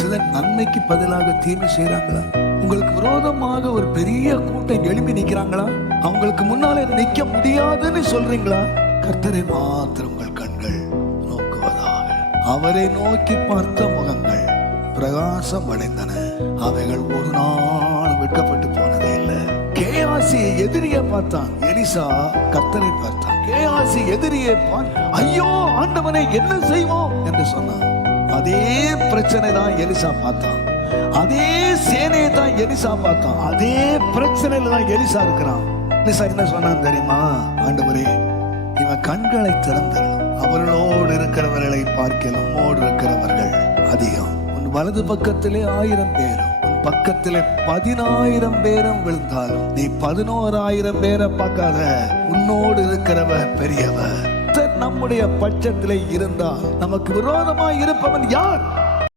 சில நன்மைக்கு பதிலாக தீமை செய்யறாங்களா? உங்களுக்கு விரோதமாக ஒரு பெரிய கூட்டம் எழுப்பி நிக்கிறாங்களா? அவங்களுக்கு முன்னாலே நிக்க முடியாதுன்னு சொல்றீங்களா? கர்த்தரை மாத்திரம் உங்கள் கண்கள் நோக்குவதாக. அவரை நோக்கி பார்த்த முகங்கள் பிரகாசம் அடைந்தன. அவைகள் ஒரு நாள் வெட்கப்பட்டு போனதே இல்லை. கேயாசி எதிரியை பார்த்தான், எலிசா கர்த்தரை பார்த்தான். கேயாசி எதிரியை ஐயோ ஆண்டவனை என்ன செய்வோம் என்று சொன்னான். அதே பிரச்சனை தான் எலிசா பார்த்தான். அதே சேனையை தான் எலிசா பார்த்தான். அதே பிரச்சனையில தான் எலிசா இருக்கிறான். எலிசா என்ன சொன்னான் தெரியுமா? ஆண்டவரே, இவன் கண்களை திறந்தார். அவர்களோடு இருக்கிறவர்களை பார்க்கலாம், நம்மோடு இருக்கிறவர்கள் அதிகம். உன் வலது பக்கத்திலே 1000 பேரும், உன் பக்கத்திலே 10,000 பேரும் விழுந்தாலும் நீ 11,000 பேரை பார்க்காத. உன்னோடு இருக்கிறவர் பெரியவர். நம்முடைய பட்சத்திலே இருந்தால் நமக்கு விரோதமாய் இருப்பவன் யார்?